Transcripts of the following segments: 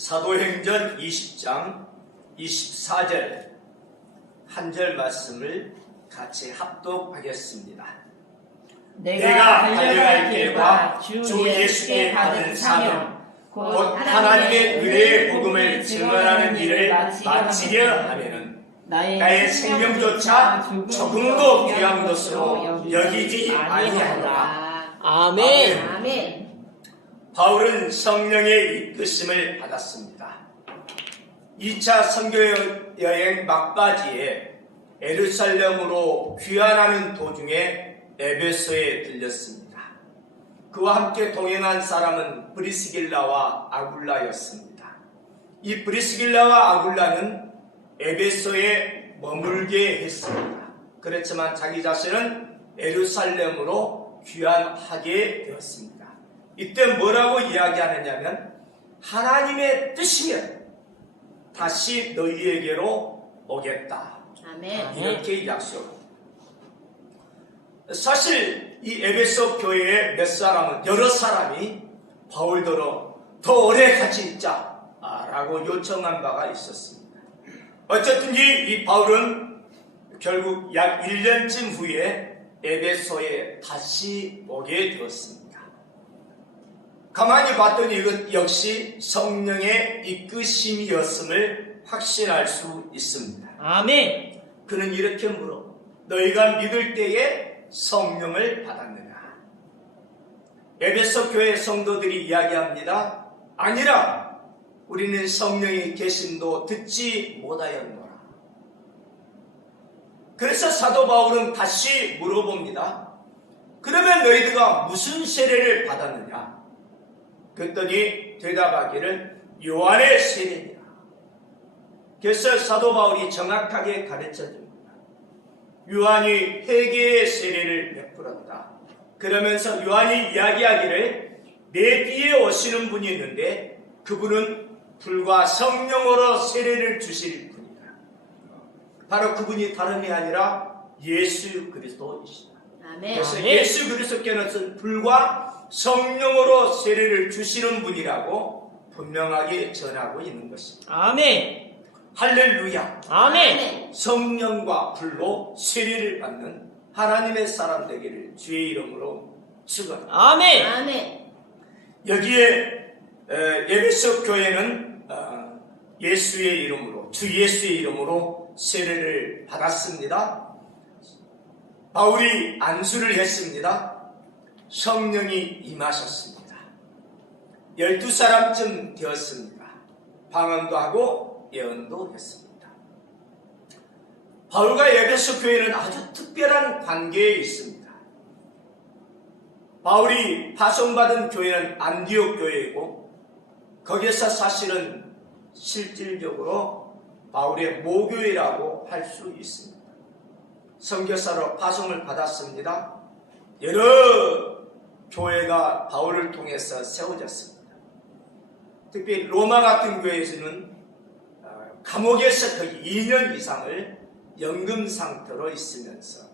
사도행전 20장 24절 한 절 말씀을 같이 합독하겠습니다. 내가 달려갈 길과 주 예수께 받은 사명 곧 하나님의 은혜의 복음을 증언하는 일을 마치려 하면은 나의 생명조차 조금도 귀한 것으로 여기지 아니하노라. 아멘. 아멘. 바울은 성령의 이끄심을 받았습니다. 2차 선교여행 막바지에 예루살렘으로 귀환하는 도중에 에베소에 들렸습니다. 그와 함께 동행한 사람은 브리스길라와 아굴라였습니다. 이 브리스길라와 아굴라는 에베소에 머물게 했습니다. 그렇지만 자기 자신은 예루살렘으로 귀환하게 되었습니다. 이때 뭐라고 이야기하느냐면 하나님의 뜻이면 다시 너희에게로 오겠다. 아멘. 이렇게 약속합니다. 사실 이 에베소 교회의 몇 사람은 여러 사람이 바울더러 더 오래 같이 있자 라고 요청한 바가 있었습니다. 어쨌든지 이 바울은 결국 약 1년쯤 후에 에베소에 다시 오게 되었습니다. 가만히 봤더니 이것 역시 성령의 이끄심이었음을 확신할 수 있습니다. 아멘. 그는 이렇게 물어 너희가 믿을 때에 성령을 받았느냐? 에베소 교회 성도들이 이야기합니다. 아니라 우리는 성령의 계심도 듣지 못하였노라. 그래서 사도 바울은 다시 물어봅니다. 그러면 너희들과 무슨 세례를 받았느냐? 그랬더니 대답하기를 요한의 세례니라. 그래서 사도 바울이 정확하게 가르쳐줍니다. 요한이 회개의 세례를 베풀었다. 그러면서 요한이 이야기하기를 내 뒤에 오시는 분이 있는데 그분은 불과 성령으로 세례를 주실 분이다. 바로 그분이 다름이 아니라 예수 그리스도이시다. 아멘. 그래서 예수 그리스도께는 불과 성령으로 세례를 주시는 분이라고 분명하게 전하고 있는 것입니다. 아멘. 할렐루야. 아멘. 성령과 불로 세례를 받는 하나님의 사람 되기를 주의 이름으로 축원합니다. 아멘. 아멘. 여기에 에베소 교회는 예수의 이름으로 주 예수의 이름으로 세례를 받았습니다. 바울이 안수를 했습니다. 성령이 임하셨습니다. 12사람쯤 되었습니다. 방언도 하고 예언도 했습니다. 바울과 에베소 교회는 아주 특별한 관계에 있습니다. 바울이 파송받은 교회는 안디옥 교회이고 거기에서 사실은 실질적으로 바울의 모교회라고 할 수 있습니다. 선교사로 파송을 받았습니다. 여러 교회가 바울을 통해서 세워졌습니다. 특히 로마 같은 교회에서는 감옥에서 거의 2년 이상을 연금 상태로 있으면서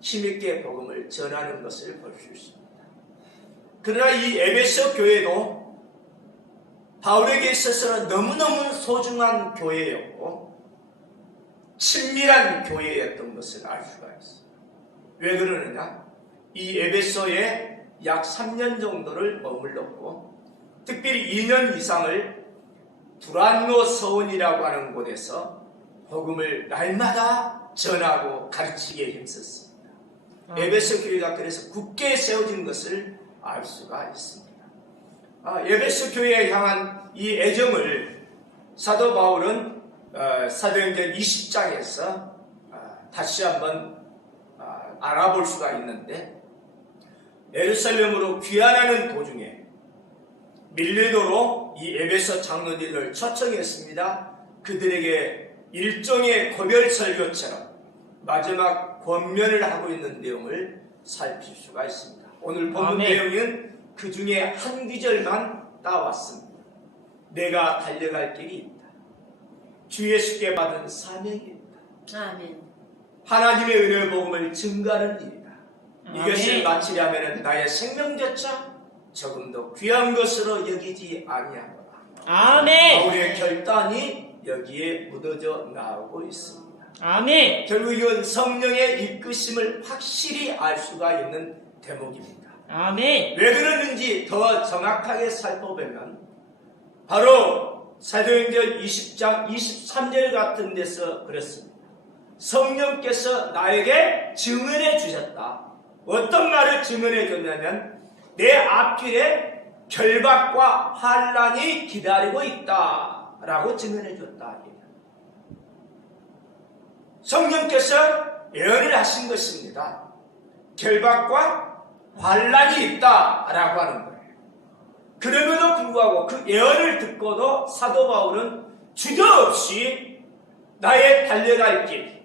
힘있게 복음을 전하는 것을 볼 수 있습니다. 그러나 이 에베소 교회도 바울에게 있어서는 너무너무 소중한 교회였고 친밀한 교회였던 것을 알 수가 있습니다. 왜 그러느냐? 이 에베소에 약 3년 정도를 머물렀고 특별히 2년 이상을 두란노 서원이라고 하는 곳에서 복음을 날마다 전하고 가르치기에 힘썼습니다. 에베소 교회가 그래서 굳게 세워진 것을 알 수가 있습니다. 에베소 교회에 향한 이 애정을 사도 바울은 사도행전 20장에서 다시 한번 알아볼 수가 있는데 예루살렘으로 귀환하는 도중에 밀레도로 이 에베소 장로들을 초청했습니다. 그들에게 일종의 고별 설교처럼 마지막 권면을 하고 있는 내용을 살필 수가 있습니다. 오늘 본 내용은 그 중에 한 구절만 따왔습니다. 내가 달려갈 길이 있다. 주 예수께 받은 사명이 있다. 아멘. 하나님의 은혜 복음을 증가하는 일이다. 이것을 아멘. 마치려면 나의 생명조차 조금 더 귀한 것으로 여기지 아니하노라. 아멘. 바울의 결단이 여기에 묻어져 나오고 있습니다. 아멘. 결국 이건 성령의 이끄심을 확실히 알 수가 있는 대목입니다. 아멘. 왜 그러는지 더 정확하게 살펴보면 바로 사도행전 20장 23절 같은 데서 그렇습니다. 성령께서 나에게 증언해 주셨다. 어떤 말을 증언해 줬냐면 내 앞길에 결박과 환란이 기다리고 있다 라고 증언해 줬다. 성령께서 예언을 하신 것입니다. 결박과 환란이 있다 라고 하는 거예요. 그럼에도 불구하고 그 예언을 듣고도 사도 바울은 주저없이 나의 달려갈 길,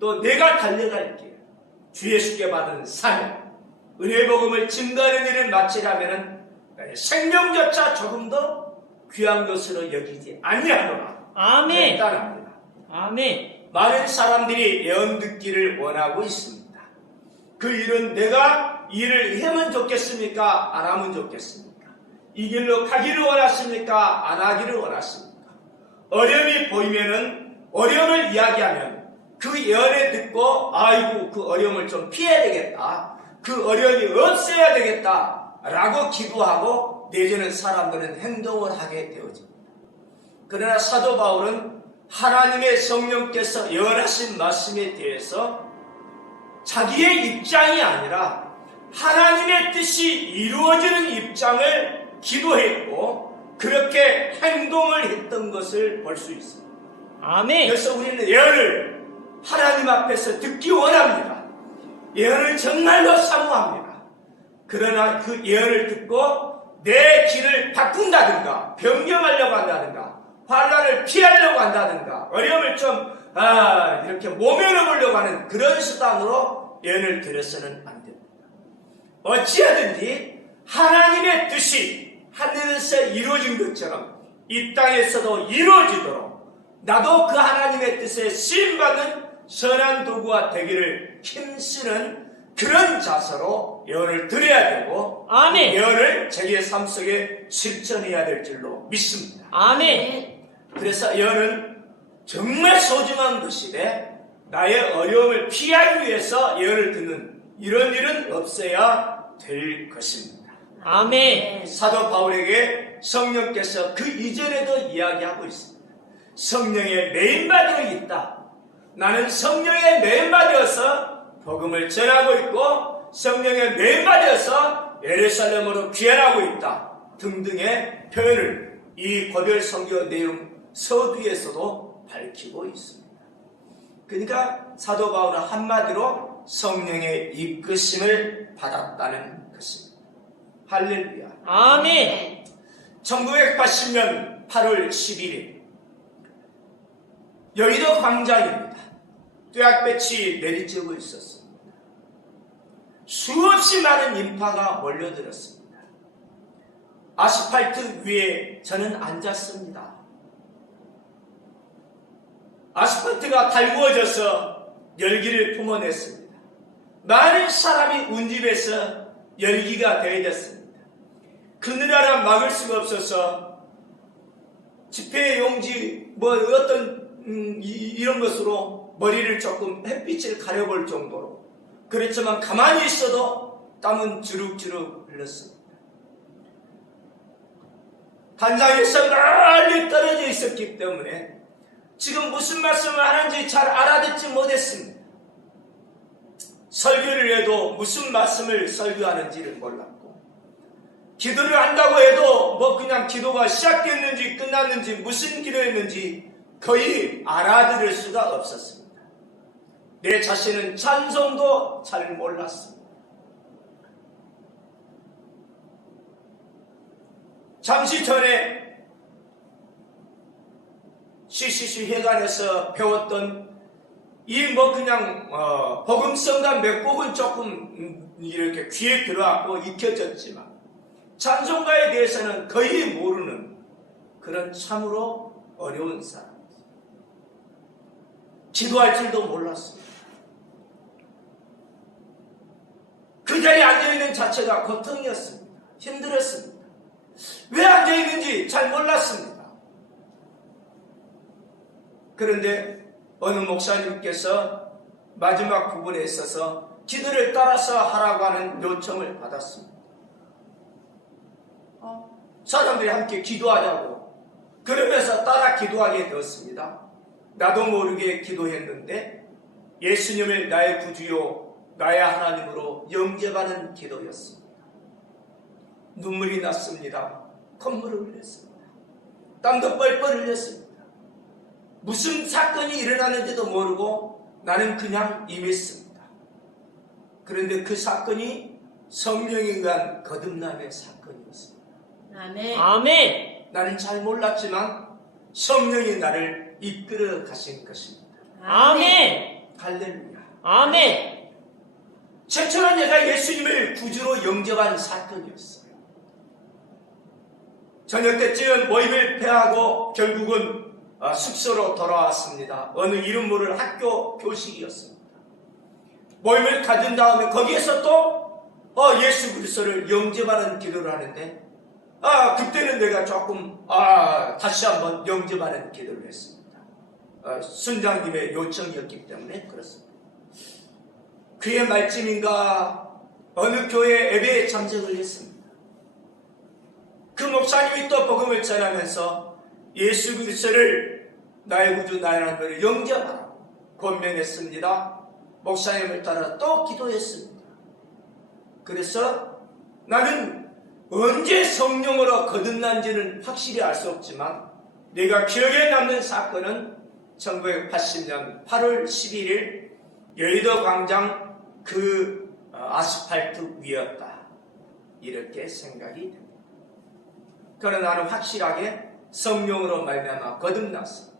또 내가 달려갈 길, 주 예수께 받은 사명, 은혜 복음을 증거하는 일을 마치려면 생명조차 조금 더 귀한 것으로 여기지 아니하노라. 아멘. 결단합니다. 아멘. 많은 사람들이 예언 듣기를 원하고 있습니다. 그 일은 내가 일을 하면 좋겠습니까? 안 하면 좋겠습니까? 이 길로 가기를 원하십니까? 안 하기를 원하십니까? 어려움이 보이면은 어려움을 이야기하면 그 예언을 듣고 아이고 그 어려움을 좀 피해야 되겠다. 그 어려움이 없애야 되겠다. 라고 기도하고 내지는 사람들은 행동을 하게 되어집니다. 그러나 사도 바울은 하나님의 성령께서 예언하신 말씀에 대해서 자기의 입장이 아니라 하나님의 뜻이 이루어지는 입장을 기도했고 그렇게 행동을 했던 것을 볼 수 있습니다. 아멘. 그래서 우리는 예언을 하나님 앞에서 듣기 원합니다. 예언을 정말로 사모합니다. 그러나 그 예언을 듣고 내 길을 바꾼다든가 변경하려고 한다든가 환란을 피하려고 한다든가 어려움을 좀 이렇게 모면해 보려고 하는 그런 수단으로 예언을 들어서는 안 됩니다. 어찌하든지 하나님의 뜻이 하늘에서 이루어진 것처럼 이 땅에서도 이루어지도록 나도 그 하나님의 뜻에 쓰임받는 선한 도구가 되기를 힘쓰는 그런 자세로 예언을 드려야 되고 아멘. 예언을 자기의 삶 속에 실천해야 될 줄로 믿습니다. 아멘. 그래서 예언은 정말 소중한 것이되 나의 어려움을 피하기 위해서 예언을 듣는 이런 일은 없어야 될 것입니다. 아멘. 사도 바울에게 성령께서 그 이전에도 이야기하고 있습니다. 성령의 메인바디로 있다. 나는 성령의 메인바디여서 복음을 전하고 있고 성령의 메인바디여서 예루살렘으로 귀환하고 있다. 등등의 표현을 이 고별 성경 내용 서두에서도 밝히고 있습니다. 그러니까 사도 바울은 한마디로 성령의 이끄심을 받았다는 것입니다. 할렐루야. 아멘. 1980년 8월 11일 여의도 광장입니다. 뙤약볕이 내리쬐고 있었습니다. 수없이 많은 인파가 몰려들었습니다. 아스팔트 위에 저는 앉았습니다. 아스팔트가 달구어져서 열기를 품어냈습니다. 많은 사람이 운집해서 열기가 대해졌습니다. 그늘하나 막을 수가 없어서 집회 용지 어떤 이런 것으로 머리를 조금 햇빛을 가려볼 정도로 그렇지만 가만히 있어도 땀은 주룩주룩 흘렀습니다. 단장에서 멀리 떨어져 있었기 때문에 지금 무슨 말씀을 하는지 잘 알아듣지 못했습니다. 설교를 해도 무슨 말씀을 설교하는지를 몰랐고 기도를 한다고 해도 그냥 기도가 시작됐는지 끝났는지 무슨 기도했는지 거의 알아들을 수가 없었습니다. 내 자신은 찬송도 잘 몰랐습니다. 잠시 전에 CCC 회관에서 배웠던 이 그냥 복음성가 몇 곡은 조금 이렇게 귀에 들어왔고 익혀졌지만 찬송가에 대해서는 거의 모르는 그런 참으로 어려운 사람. 기도할 줄도 몰랐습니다. 그 자리에 앉아있는 자체가 고통이었습니다. 힘들었습니다. 왜 앉아있는지 뭔지 잘 몰랐습니다. 그런데 어느 목사님께서 마지막 부분에 있어서 기도를 따라서 하라고 하는 요청을 받았습니다. 사람들이 함께 기도하자고 그러면서 따라 기도하게 되었습니다. 나도 모르게 기도했는데 예수님을 나의 구주요 나의 하나님으로 영접하는 기도였습니다. 눈물이 났습니다. 콧물을 흘렸습니다. 땀도 뻘뻘 흘렸습니다. 무슨 사건이 일어나는지도 모르고 나는 그냥 임했습니다. 그런데 그 사건이 성령에 의한 거듭남의 사건이었습니다. 아멘. 아멘. 나는 잘 몰랐지만 성령이 나를 이끌어 가신 것입니다. 아멘. 할렐루야. 아멘. 최초로 내가 예수님을 구주로 영접한 사건이었어요. 저녁 때쯤 모임을 폐하고 결국은 숙소로 돌아왔습니다. 어느 이름 모를 학교 교식이었습니다. 모임을 가진 다음에 거기에서 또 예수 그리스도를 영접하는 기도를 하는데 그때는 내가 조금 다시 한번 영접하는 기도를 했습니다. 순장님의 요청이었기 때문에 그렇습니다. 그의 말쯤인가 어느 교회 예배에 참석을 했습니다. 그 목사님이 또 복음을 전하면서 예수 그리스도를 나의 구주 나의 하나님을 영접하라고 권면했습니다. 목사님을 따라 또 기도했습니다. 그래서 나는 언제 성령으로 거듭난지는 확실히 알 수 없지만 내가 기억에 남는 사건은 1980년 8월 11일 여의도 광장 그 아스팔트 위였다. 이렇게 생각이 됩니다. 그러나 나는 확실하게 성령으로 말미암아 거듭났어.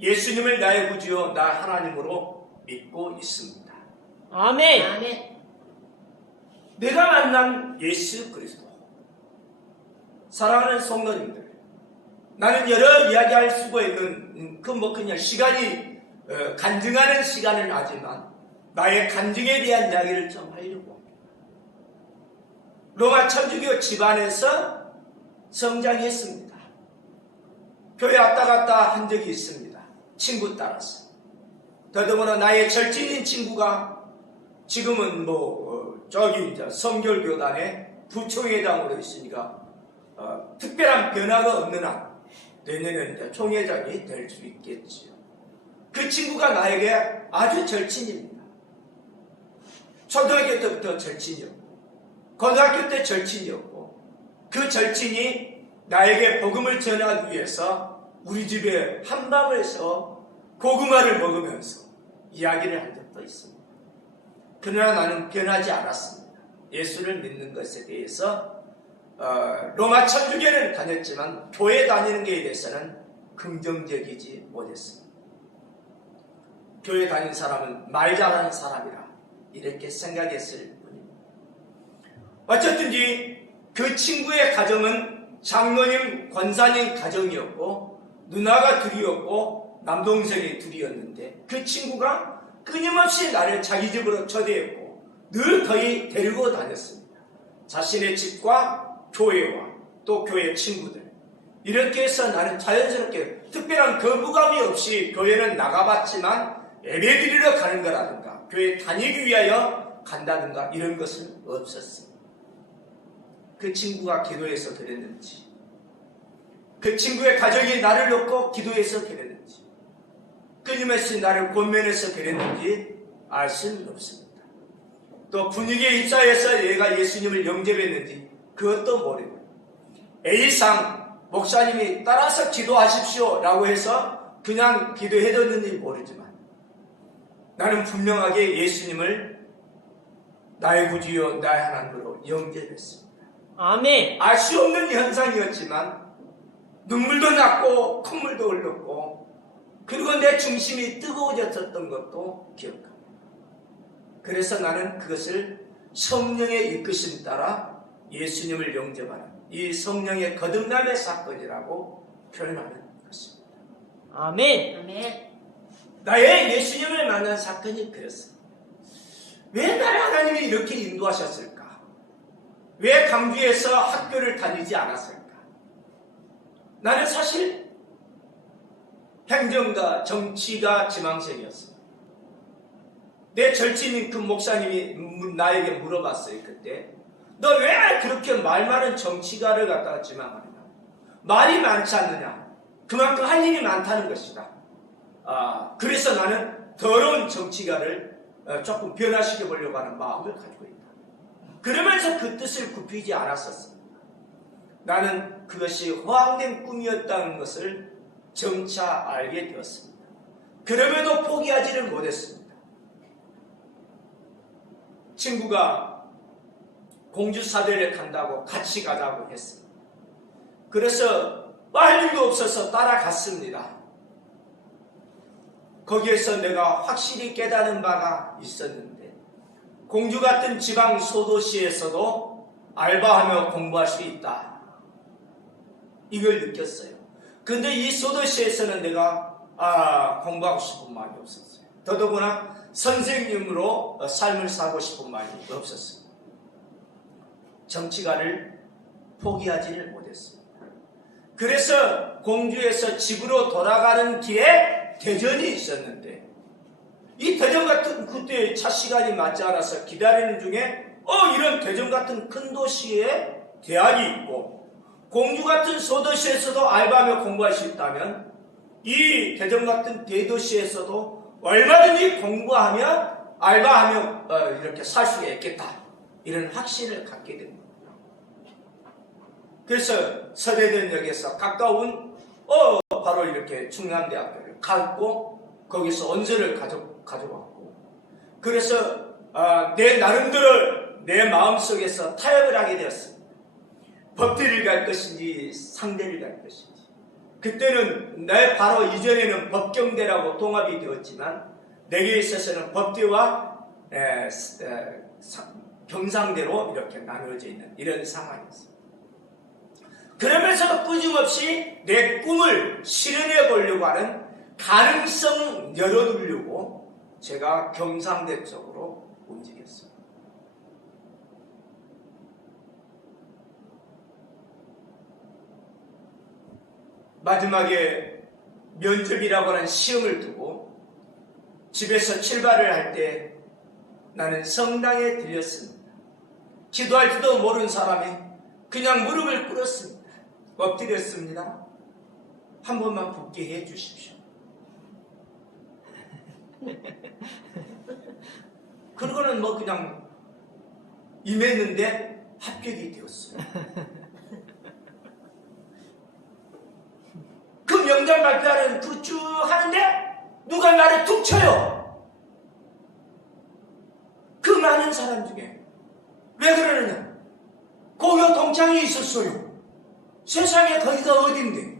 예수님을 나의 구주요 나 하나님으로 믿고 있습니다. 아멘. 아멘. 내가 만난 예수 그리스도. 사랑하는 성도님들, 나는 여러 이야기할 수가 있는 그냥 시간이 간증하는 시간은 아지만 나의 간증에 대한 이야기를 좀 하려고 합니다. 로마 천주교 집안에서 성장했습니다. 교회 왔다 갔다 한 적이 있습니다. 친구 따라서. 더더구나 나의 절친인 친구가 지금은 저기 이제 성결교단의 부총회장으로 있으니까 특별한 변화가 없는 한 내년에 이제 총회장이 될 수 있겠지요. 그 친구가 나에게 아주 절친입니다. 초등학교 때부터 절친이었고 고등학교 때 절친이었고 그 절친이 나에게 복음을 전하기 위해서 우리 집에 한밤을 서 고구마를 먹으면서 이야기를 한 적도 있습니다. 그러나 나는 변하지 않았습니다. 예수를 믿는 것에 대해서 로마 천주교는 다녔지만 교회 다니는 것에 대해서는 긍정적이지 못했습니다. 교회 다니는 사람은 말 잘하는 사람이라 이렇게 생각했을 뿐입니다. 어쨌든지 그 친구의 가정은 장로님, 권사님 가정이었고 누나가 둘이었고 남동생이 둘이었는데 그 친구가 끊임없이 나를 자기 집으로 초대했고 늘 거의 데리고 다녔습니다. 자신의 집과 교회와 또 교회 친구들 이렇게 해서 나는 자연스럽게 특별한 거부감이 없이 교회는 나가봤지만 예배드리러 가는 거라든가 교회 다니기 위하여 간다든가 이런 것은 없었습니다. 그 친구가 기도해서 그랬는지 그 친구의 가족이 나를 놓고 기도해서 그랬는지 끊임없이 나를 권면해서 그랬는지 알 수는 없습니다. 또 분위기에 입사해서 얘가 예수님을 영접했는지 그것도 모르고 A상 목사님이 따라서 기도하십시오 라고 해서 그냥 기도해줬는지 모르지만 나는 분명하게 예수님을 나의 구주요 나의 하나님으로 영접했습니다. 아멘. 알 수 없는 현상이었지만 눈물도 났고 콧물도 흘렀고 그리고 내 중심이 뜨거워졌던 것도 기억합니다. 그래서 나는 그것을 성령의 이끄심 따라 예수님을 영접하는 이 성령의 거듭남의 사건이라고 표현하는 것입니다. 아멘. 아멘. 나의 예수님을 만난 사건이 그랬습니다. 왜 나를 하나님이 이렇게 인도하셨을까? 왜 강주에서 학교를 다니지 않았을까? 나는 사실 행정가, 정치가 지망생이었습니다. 내 절친인 그 목사님이 나에게 물어봤어요. 그때 너 왜 그렇게 말 많은 정치가를 갖다가 지망하느냐? 말이 많지 않느냐? 그만큼 할 일이 많다는 것이다. 그래서 나는 더러운 정치가를 조금 변화시켜 보려고 하는 마음을 가지고 있다. 그러면서 그 뜻을 굽히지 않았었습니다. 나는 그것이 허황된 꿈이었다는 것을 점차 알게 되었습니다. 그럼에도 포기하지를 못했습니다. 친구가 공주사대를 간다고 같이 가자고 했습니다. 그래서 할 일도 없어서 따라갔습니다. 거기에서 내가 확실히 깨달은 바가 있었는데 공주 같은 지방 소도시에서도 알바하며 공부할 수 있다. 이걸 느꼈어요. 근데 이 소도시에서는 내가 공부하고 싶은 마음이 없었어요. 더더구나 선생님으로 삶을 살고 싶은 마음이 없었어요. 정치가를 포기하지를 못했습니다. 그래서 공주에서 집으로 돌아가는 길에 대전이 있었는데 이 대전 같은 그때 차 시간이 맞지 않아서 기다리는 중에 이런 대전 같은 큰 도시에 대학이 있고 공주 같은 소도시에서도 알바하며 공부할 수 있다면 이 대전 같은 대도시에서도 얼마든지 공부하며 알바하며 이렇게 살 수가 있겠다. 이런 확신을 갖게 됩니다. 그래서 서대전역에서 가까운 바로 이렇게 충남대학교를 갔고 거기서 원서를 가져왔고 그래서 내 나름대로 내 마음속에서 타협을 하게 되었습니다. 법대를 갈 것인지 상대를 갈 것인지. 그때는 내 바로 이전에는 법경대라고 통합이 되었지만 내게 있어서는 법대와 경상대로 이렇게 나누어져 있는 이런 상황이었습니다. 그러면서도 끊임없이 내 꿈을 실현해 보려고 하는 가능성 열어두려고 제가 경상대 쪽으로 움직였습니다. 마지막에 면접이라고 하는 시험을 두고 집에서 출발을 할 때 나는 성당에 들렸습니다. 기도할 줄도 모르는 사람이 그냥 무릎을 꿇었습니다. 엎드렸습니다. 한 번만 붙게 해 주십시오. 그러고는 그냥 임했는데 합격이 되었어요. 그 명장 발표하는 쭉 하는데 누가 나를 툭 쳐요. 그 많은 사람 중에 왜 그러느냐? 고교 동창이 있었어요. 세상에 거기가 어딘데?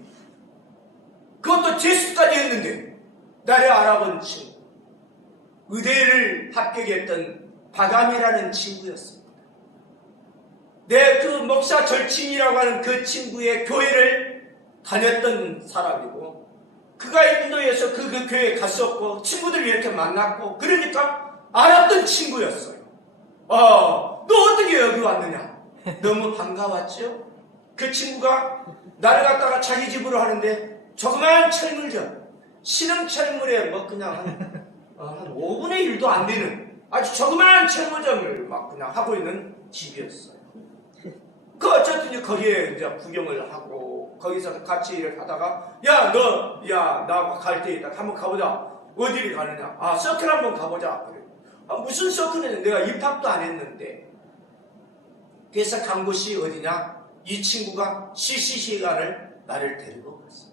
그것도 재수까지 했는데 나를 알아본 친구, 의대를 합격했던 박암이라는 친구였습니다. 내 그 목사 절친이라고 하는 그 친구의 교회를 다녔던 사람이고 그가 인도에서 그 교회에 갔었고 친구들을 이렇게 만났고 그러니까 알았던 친구였어요. 너 어떻게 여기 왔느냐? 너무 반가웠죠? 그 친구가 나를 갖다가 자기 집으로 하는데 조그만 철물점, 신흥철물에 그냥 한 5분의 1도 안 되는 아주 조그만 철물점을 그냥 하고 있는 집이었어요. 어쨌든 거기에 이제 구경을 하고 거기서 같이 일을 하다가 나 갈 때 있다 한번 가보자. 어디를 가느냐? 서클 한번 가보자. 그래. 무슨 서클은 내가 입학도 안 했는데. 그래서 간 곳이 어디냐? 이 친구가 CC시간을 나를 데리고 갔어.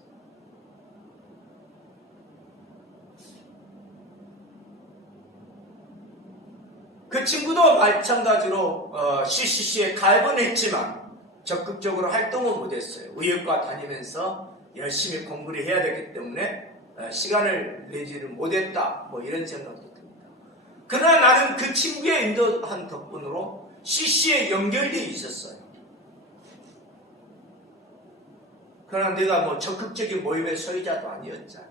그 친구도 마찬가지로 CCC에 가입은 했지만 적극적으로 활동은 못했어요. 의학과 다니면서 열심히 공부를 해야 되기 때문에 시간을 내지를 못했다. 이런 생각도 듭니다. 그러나 나는 그 친구의 인도한 덕분으로 CC에 연결되어 있었어요. 그러나 내가 적극적인 모임의 소유자도 아니었잖아요.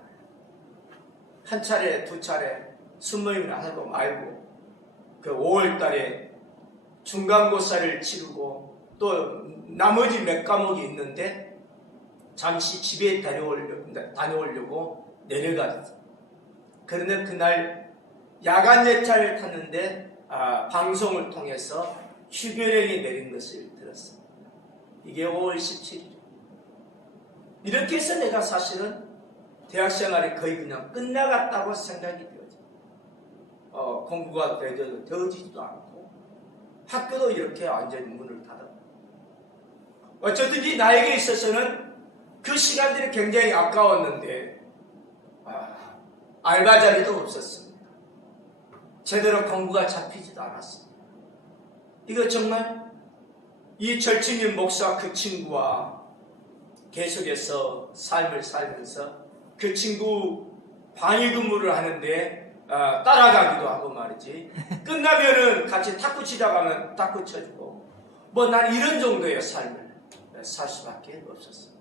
한 차례, 두 차례 순모임을 하고 말고 그 5월달에 중간고사를 치르고 또 나머지 몇 과목이 있는데 잠시 집에 다녀오려고 내려갔어요. 그런데 그날 야간 열차를 탔는데 방송을 통해서 휴교령이 내린 것을 들었습니다. 이게 5월 17일. 이렇게 해서 내가 사실은 대학 생활이 거의 그냥 끝나갔다고 생각이 되어져요. 공부가 되어지지도 않고 학교도 이렇게 완전히 문을 닫았고, 어쨌든지 나에게 있어서는 그 시간들이 굉장히 아까웠는데 알바 자리도 없었습니다. 제대로 공부가 잡히지도 않았습니다. 이거 정말 이 절친인 목사 그 친구와 계속해서 삶을 살면서 그 친구 방위 근무를 하는데 따라가기도 하고 말이지. 끝나면은 같이 탁구 치다 가면 탁구 쳐주고, 뭐 난 이런 정도의 삶을 살 수밖에 없었어요.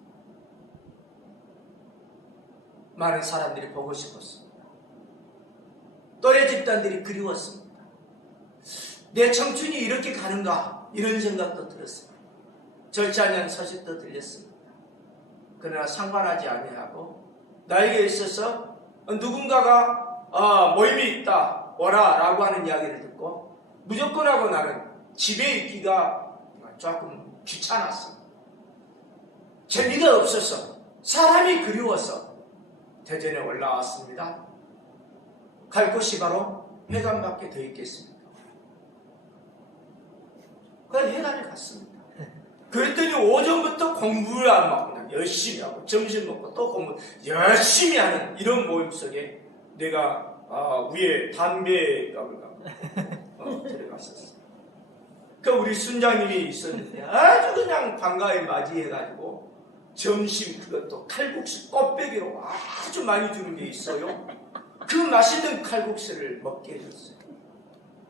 많은 사람들이 보고 싶었습니다. 또래 집단들이 그리웠습니다. 내 청춘이 이렇게 가는가, 이런 생각도 들었습니다. 절차년 소식도 들렸습니다. 그러나 상관하지 아니하고 나에게 있어서 누군가가 모임이 있다 오라 라고 하는 이야기를 듣고 무조건 하고 나는 집에 있기가 조금 귀찮았습니다. 재미가 없어서, 사람이 그리워서 대전에 올라왔습니다. 갈 곳이 바로 회관밖에 더 있겠습니까? 그래서 회관에 갔습니다. 그랬더니 오전부터 공부를 안 하고 그냥 열심히 하고 점심 먹고 또 공부 열심히 하는 이런 모임 속에 내가 위에 담배갑을 갖고 들어갔었어. 그 우리 순장님이 있었는데 아주 그냥 반가이 맞이해가지고 점심 그것도 칼국수 꽃배기로 아주 많이 주는 게 있어요. 그 맛있는 칼국수를 먹게 해줬어요.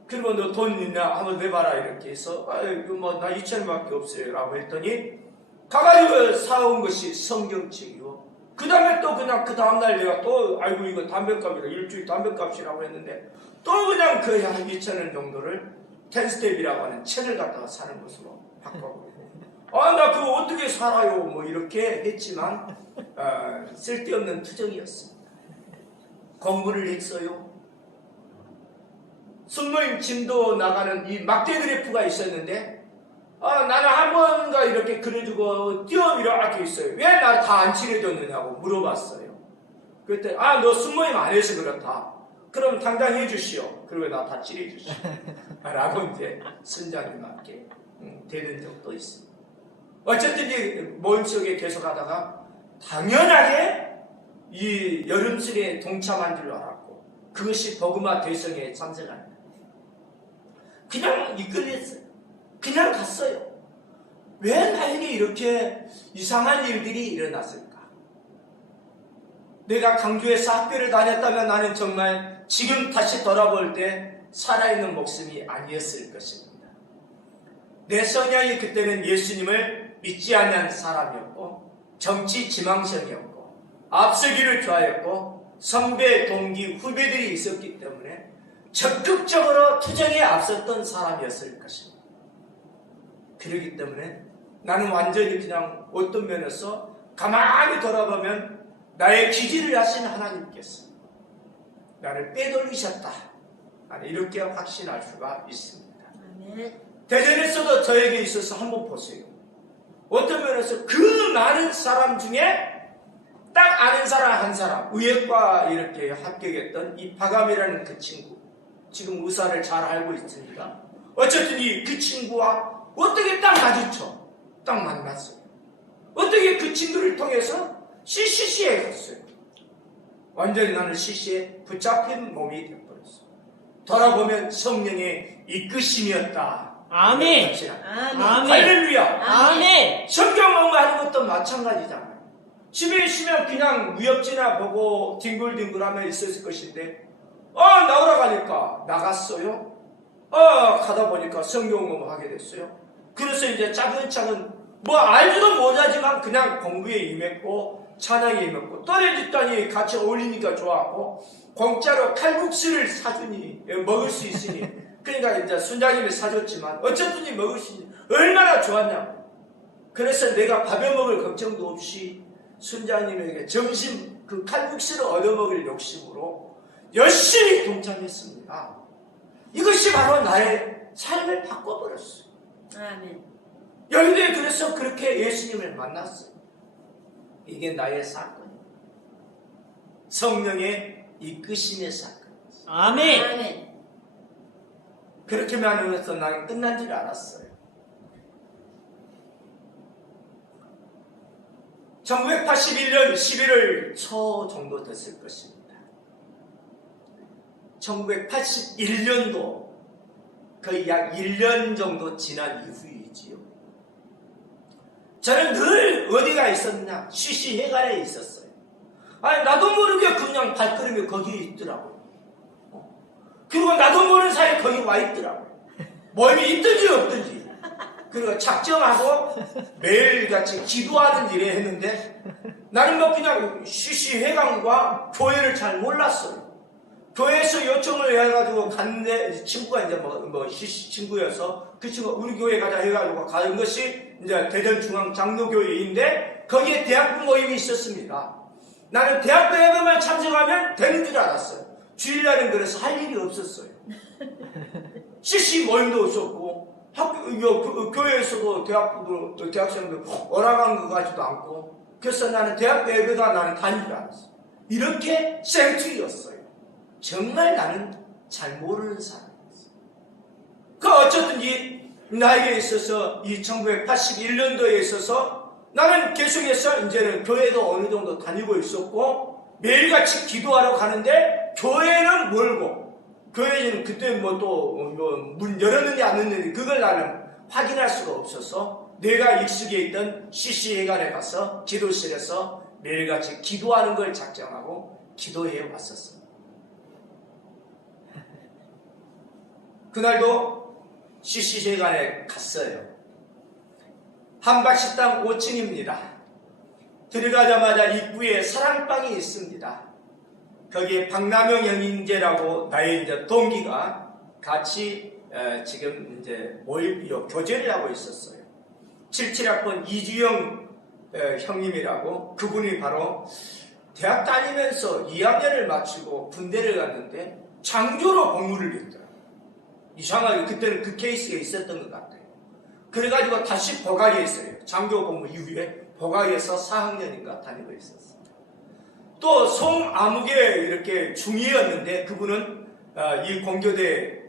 그리고 너 돈 있냐? 한번 내봐라 이렇게 해서 이거 뭐 나 2,000원밖에 없어요 라고 했더니 가가지고 사온 것이 성경책이요. 그 다음에 또 그냥 그 다음날 내가 또 아이고 이거 담배값이라 일주일 담배값이라고 했는데 또 그냥 거의 한 2,000원 정도를 10스텝이라고 하는 책을 갖다가 사는 것으로 바꿔버리고 나 그거 어떻게 살아요 뭐 이렇게 했지만 쓸데없는 투정이었습니다. 공부를 했어요. 순모임 진도 나가는 이 막대 그래프가 있었는데 나는 한 번가 이렇게 그려주고 띄엄 이렇게 있어요. 왜 나 다 안 칠해줬느냐고 물어봤어요. 그랬더니 너 순모임 안 해서 그렇다. 그럼 당장 해주시오. 그리고 나 다 칠해주시오. 라고 이제 순장님한테 되는 적도 있습니다. 어쨌든 이 모임 속에 계속 하다가 당연하게 이 여름술에 동참한 줄 알았고 그것이 복음화 대성에 참석합니다. 그냥 이끌렸어요. 그냥 갔어요. 왜 나에게 이렇게 이상한 일들이 일어났을까? 내가 강주에서 학교를 다녔다면 나는 정말 지금 다시 돌아볼 때 살아있는 목숨이 아니었을 것입니다. 내 성향이 그때는 예수님을 믿지 않는 사람이었고 정치 지망생이었고 앞서기를 좋아했고 선배, 동기, 후배들이 있었기 때문에 적극적으로 투쟁에 앞섰던 사람이었을 것입니다. 그렇기 때문에 나는 완전히 그냥 어떤 면에서 가만히 돌아보면 나의 기질을 하신 하나님께서 나를 빼돌리셨다. 나는 이렇게 확신할 수가 있습니다. 대전에서도 저에게 있어서 한번 보세요. 어떤 면에서 그 많은 사람 중에 딱 아는 사람 한 사람, 의예과 이렇게 합격했던 이 박암이라는 그 친구, 지금 의사를 잘 알고 있습니다. 어쨌든 그 친구와 어떻게 딱 마주쳐, 딱 만났어요. 어떻게 그 친구를 통해서 CCC에 갔어요. 완전히 나는 CCC에 붙잡힌 몸이 되어버렸어요. 돌아보면 성령의 이끄심이었다. 아멘. 아멘. 할렐루야. 아멘. 성경 공부하는 것도 마찬가지잖아요. 집에 있으면 그냥 무협지나 보고 뒹굴뒹굴하며 있었을 것인데 나오라 가니까 나갔어요. 가다 보니까 성경 공부하게 됐어요. 그래서 이제 차근차근 뭐 알지도 못하지만 그냥 공부에 임했고 찬양에 임했고 또래 집단이 같이 어울리니까 좋았고 공짜로 칼국수를 사주니 먹을 수 있으니 그러니까 이제 순장님이 사줬지만 어쨌든지 먹을 수 있니 얼마나 좋았냐. 그래서 내가 밥에 먹을 걱정도 없이 순장님에게 점심 그 칼국수를 얻어먹을 욕심으로 열심히 동참했습니다. 이것이 바로 나의 삶을 바꿔버렸어요. 아멘. 여기에 그래서 그렇게 예수님을 만났어요. 이게 나의 사건이에요. 성령의 이끄심의 사건. 아멘. 아멘. 그렇게만 하면서 나는 끝난 줄 알았어요. 1981년 11월 초 정도 됐을 것입니다. 1981년도 거의 약 1년 정도 지난 이후이지요. 저는 늘 어디가 있었느냐? 시시해관에 있었어요. 아니, 나도 모르게 그냥 발걸음이 거기에 있더라고요. 그리고 나도 모르는 사이에 거기 와 있더라고요. 몸이 있든지 없든지. 그리고 작정하고 매일같이 기도하는 일에 했는데 나는 뭐 그냥 시시해관과 교회를 잘 몰랐어요. 교회에서 요청을 해가지고 갔는데 친구가 이제 친구여서 그 친구가 우리 교회 가자 해가지고 가는 것이 이제 대전중앙장로교회인데 거기에 대학부 모임이 있었습니다. 나는 대학부 예배만 참석하면 되는 줄 알았어요. 주일날은 그래서 할 일이 없었어요. CC 모임도 없었고 교회에서도 대학생들 오라간 것 같지도 않고 그래서 나는 대학부 예배가 나는 다닌 줄 알았어요. 이렇게 생투였어요. 정말 나는 잘 모르는 사람이었어요. 어쩌든지 나에게 있어서 이 1981년도에 있어서 나는 계속해서 이제는 교회도 어느 정도 다니고 있었고 매일같이 기도하러 가는데 교회는 멀고 교회는 그때 문 열었는지 안 열었는지 그걸 나는 확인할 수가 없어서 내가 익숙해 있던 CC회관에 가서 기도실에서 매일같이 기도하는 걸 작정하고 기도해 왔었습니다. 그날도 CC회관에 갔어요. 한박식당 5층입니다. 들어가자마자 입구에 사랑방이 있습니다. 거기에 박남영 형님제라고 나의 이제 동기가 같이 지금 이제 교제를 하고 있었어요. 77학번 이주영 형님이라고 그분이 바로 대학 다니면서 2학년을 마치고 군대를 갔는데 장교로 복무를 했더라고요. 이상하게 그때는 그 케이스가 있었던 것 같아요. 그래가지고 다시 복학에 있어요. 장교 복무 이후에 복학에서 4학년인가 다니고 있었어요. 또 송아무개 이렇게 중이었는데 그분은 이 공교대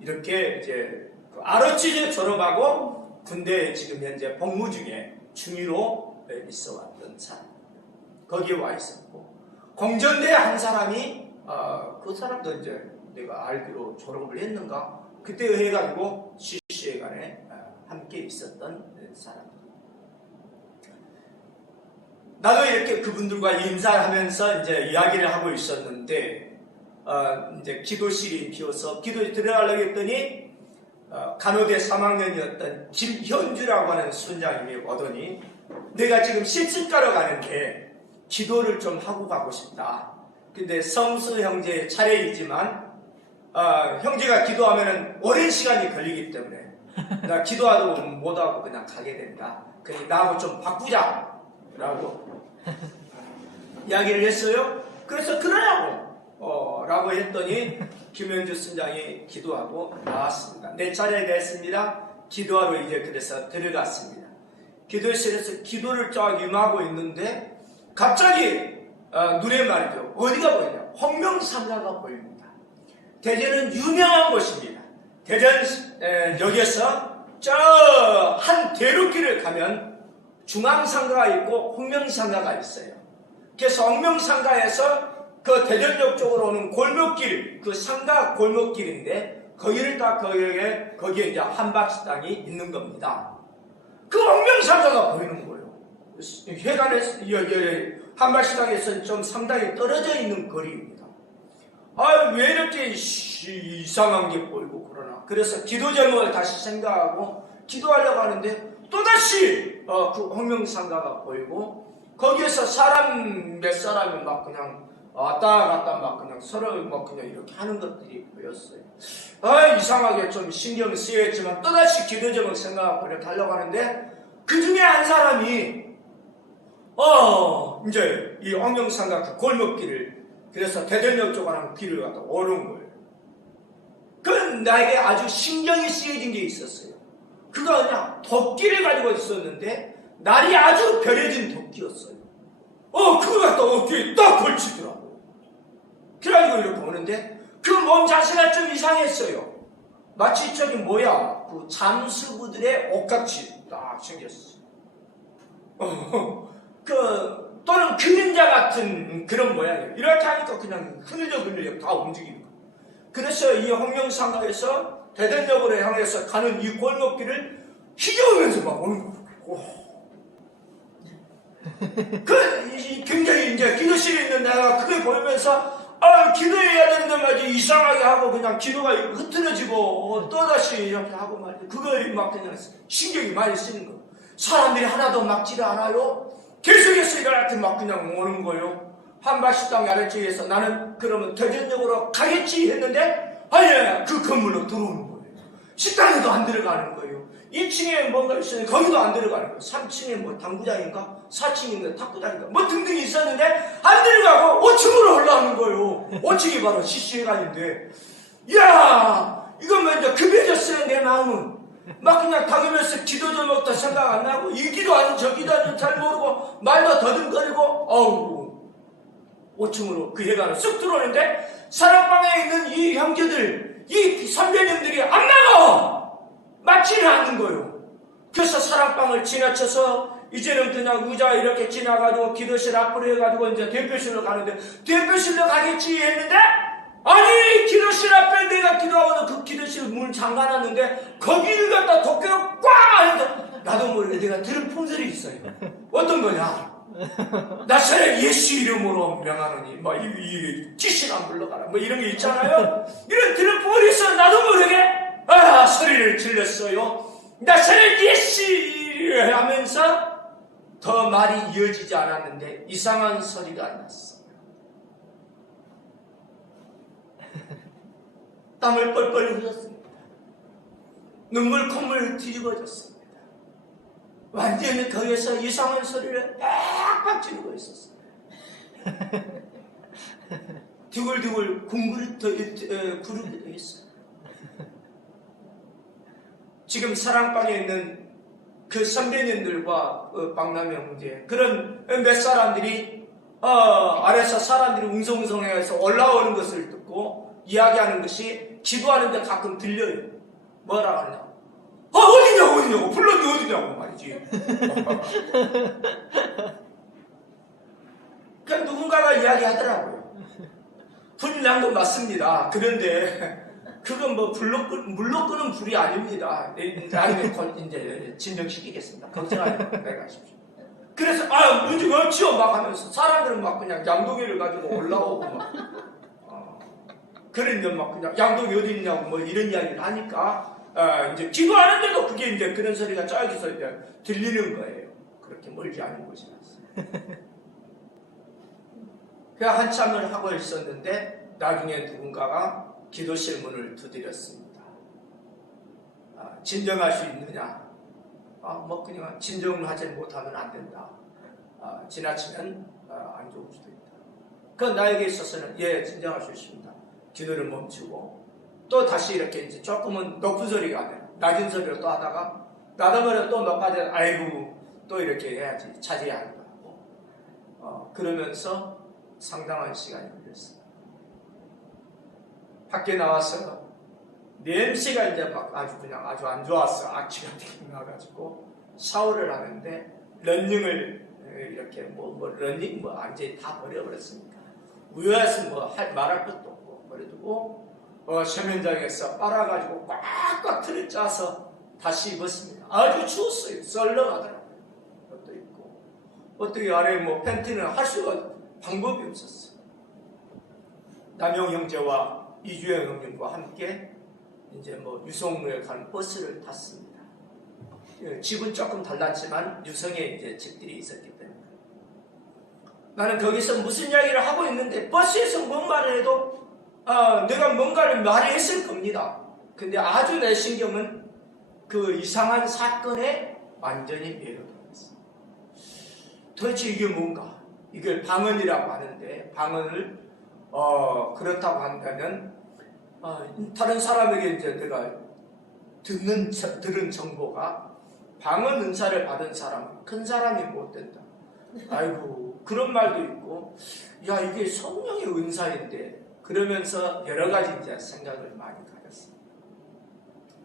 이렇게 이제 아르치즈 졸업하고 군대에 지금 현재 복무 중에 중위로 있어 왔던 사람. 거기에 와 있었고 공전대 한 사람이 그 사람도 이제 내가 알기로 졸업을 했는가 그때 해가지고 CC회관에 함께 있었던 사람. 나도 이렇게 그분들과 인사하면서 이제 이야기를 하고 있었는데 이제 기도실이 비어서 기도에 들어가려고 했더니 간호대 3학년이었던 김현주라고 하는 순장님이 오더니 내가 지금 실습가러 가는데 기도를 좀 하고 가고 싶다. 근데 성수 형제의 차례이지만 형제가 기도하면은 오랜 시간이 걸리기 때문에 나 기도하도 못하고 그냥 가게 된다. 그러니 나하고 좀 바꾸자 라고 이야기를 했어요. 그래서 그러라고 라고 했더니 김현주 순장이 기도하고 나왔습니다. 내 차례가 됐습니다. 기도하러 이제 그래서 들어갔습니다. 기도실에서 기도를 쫙 임하고 있는데 갑자기 눈에 말이죠. 어디가 보이냐? 홍명상가가 보입니다. 대전은 유명한 곳입니다. 대전역에서 저 한 대로길을 가면 중앙상가가 있고 홍명상가가 있어요. 그래서 홍명상가에서 그 대전역 쪽으로 오는 골목길, 그 상가 골목길인데 거기를 딱 거기에 이제 한박식당이 있는 겁니다. 그 홍명상가가 보이는 거예요. 회관에서 한박식당에서 좀 상당히 떨어져 있는 거리입니다. 왜 이렇게 이상한 게 보이고 그러나. 그래서 기도 제목을 다시 생각하고 기도하려고 하는데 또다시 그 홍명상가가 보이고 거기에서 사람 몇 사람이 막 그냥 왔다 갔다 막 그냥 서로 막 그냥 이렇게 하는 것들이 보였어요. 이상하게 좀 신경 쓰였지만 또다시 기도 제목 생각하고 이렇게 하려고 하는데 그 중에 한 사람이 이제 이 엉영삼각 골목길을, 그래서 대전역 쪽으로 하는 길을 갖다 오른 거예요. 그건 나에게 아주 신경이 쓰여진 게 있었어요. 그거 그냥 도끼를 가지고 있었는데, 날이 아주 벼려진 도끼였어요. 그거 갖다 어깨에 딱 걸치더라고. 그래가지고 이렇게 오는데, 그 몸 자세가 좀 이상했어요. 마치 저기 그 잠수부들의 옷같이 딱 생겼어. 또는 그림자 같은 그런 모양이에요. 이렇게 하니까 그냥 흐느적 다 움직이는 거예요. 그래서 이 홍명상가에서 대전역으로 향해서 가는 이 골목길을 휘저으면서 막 오는 거예요. 굉장히 이제 기도실에 있는 내가 그걸 보면서 기도해야 되는데 말이지 이상하게 하고 그냥 기도가 흐트러지고 또다시 이렇게 하고 말이지 그걸 막 그냥 신경이 많이 쓰이는 거예요. 사람들이 하나도 막지를 않아요. 계속해서 이렇게 막 그냥 오는 거예요. 한바식당 아래쪽에서 나는 그러면 대전역으로 가겠지 했는데 그 건물로 들어오는 거예요. 식당에도 안 들어가는 거예요. 2층에 뭔가 있었는데 거기도 안 들어가는 거예요. 3층에 뭐 당구장인가 4층인가 탁구장인가 뭐 등등이 있었는데 안 들어가고 5층으로 올라오는 거예요. 5층이 바로 CC회관인데 이야 이건 먼저 급해졌어요. 내 마음은 막 그냥 다니면서 기도 제목도 생각 안 나고 이 기도 아닌 저 기도 아닌 잘 모르고 말도 더듬거리고 5층으로 그 회관을 쑥 들어오는데 사랑방에 있는 이 형제들 이 선배님들이 안 나가 맞지는 않는 거예요. 그래서 사랑방을 지나쳐서 이제는 그냥 의자 이렇게 지나가지고 기도실 앞으로 해가지고 이제 대표실로 가는데 대표실로 가겠지 했는데 아니 기도실 앞에 내가 기도하고는 그 기도실 문 잠가놨는데 거기를 갖다 도끼로 꽉 하는데 나도 모르게 내가 들은 풍설이 있어요. 어떤 거냐? 나사렛 예수 이름으로 명하노니 뭐 이 귀신 안 불러가라 뭐 이런 게 있잖아요. 이런 들은 풍설이 있어. 나도 모르게 소리를 질렀어요. 나사렛 예수 하면서 더 말이 이어지지 않았는데 이상한 소리가 났어. 땀을 뻘뻘 흘렸습니다. 눈물 콧물 뒤집어졌습니다. 완전히 거기에서 이상한 소리를 팍팍 지르고 있었어요. 두글두글 구르기도 했어요. 지금 사랑방에 있는 그 선배님들과 박람회 형제 그런 몇 사람들이 아래서 사람들이 웅성웅성해서 올라오는 것을 듣고 이야기하는 것이 기도하는데 가끔 들려요. 뭐라 하냐? 어디냐고 불렀는데 어디냐고 말이지. 그냥 누군가가 이야기하더라고요. 불이 난 건 맞습니다. 그런데 그건 뭐 물로 끄는 불이 아닙니다. 나중에 이제 진정시키겠습니다. 걱정하지 말아가십시오. 그래서 문제가 없지요 막 하면서 사람들은 막 그냥 양동이를 가지고 올라오고 막 그런데 막 그냥 양동이 어디 있냐고 뭐 이런 이야기를 하니까 이제 기도하는데도 그게 이제 그런 소리가 저기서 이제 들리는 거예요. 그렇게 멀지 않은 곳이라서. 그 한참을 하고 있었는데 나중에 누군가가 기도실 문을 두드렸습니다. 진정할 수 있느냐? 뭐 그냥 진정을 하지 못하면 안 된다. 지나치면 안 좋을 수도 있다. 그건 나에게 있어서는 진정할 수 있습니다. 기도를 멈추고 또 다시 이렇게 이제 조금은 높은 소리가 아니라 낮은 소리로 또 하다가 나다버려 또 높아져 아이고 또 이렇게 해야지 차지해야 한다. 그러면서 상당한 시간이 걸렸어요. 밖에 나와서 냄새가 이제 막 아주 안 좋았어. 악취가 되게 나가지고 샤워를 하는데 런닝을 이렇게 런닝 완전히 다 버려버렸으니까 우여해서 말할 것도 없고 버려두고 세면장에서 빨아가지고 꽉꽉 틀을 짜서 다시 입었습니다. 아주 추웠어요. 썰렁하더라고요. 그것도 있고 어떻게 아래 팬티는 할 수가 방법이 없었어요. 남영 형제와 이주영 형님과 함께 이제 유성로에 가는 버스를 탔습니다. 집은 조금 달랐지만 유성에 이제 집들이 있었기 때문에 나는 거기서 무슨 이야기를 하고 있는데 버스에서 뭔 말을 해도 내가 뭔가를 말했을 겁니다. 근데 아주 내 신경은 그 이상한 사건에 완전히 매료되었어요. 도대체 이게 뭔가? 이걸 방언이라고 하는데, 방언을 그렇다고 한다면 다른 사람에게 이제 내가 들은 정보가 방언 은사를 받은 사람은 큰 사람이 못 된다. 아이고, 그런 말도 있고, 야, 이게 성령의 은사인데, 그러면서 여러 가지 이제 생각을 많이 가졌습니다.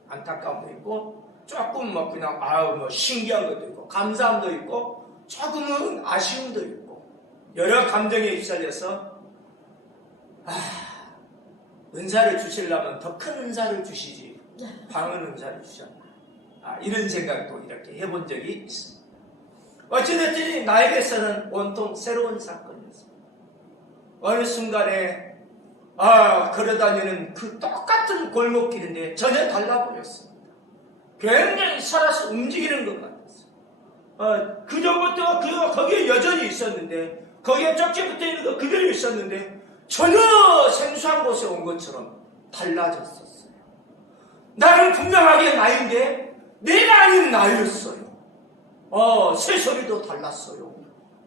안타까움도 있고, 조금 뭐 그냥, 뭐 신기한 것도 있고, 감사함도 있고, 조금은 아쉬움도 있고, 여러 감정에 휩싸려서, 은사를 주시려면 더 큰 은사를 주시지, 방언 은사를 주셨나. 이런 생각도 이렇게 해본 적이 있습니다. 어찌됐든 나에게서는 온통 새로운 사건이었습니다. 어느 순간에 걸어다니는 그 똑같은 골목길인데 전혀 달라 보였습니다. 굉장히 살아서 움직이는 것 같았어요. 그 전부터 거기에 여전히 있었는데, 거기에 쪽지 붙어 있는 거 그대로 있었는데 전혀 생소한 곳에 온 것처럼 달라졌었어요. 나는 분명하게 나인데 내가 아닌 나였어요. 새소리도 달랐어요.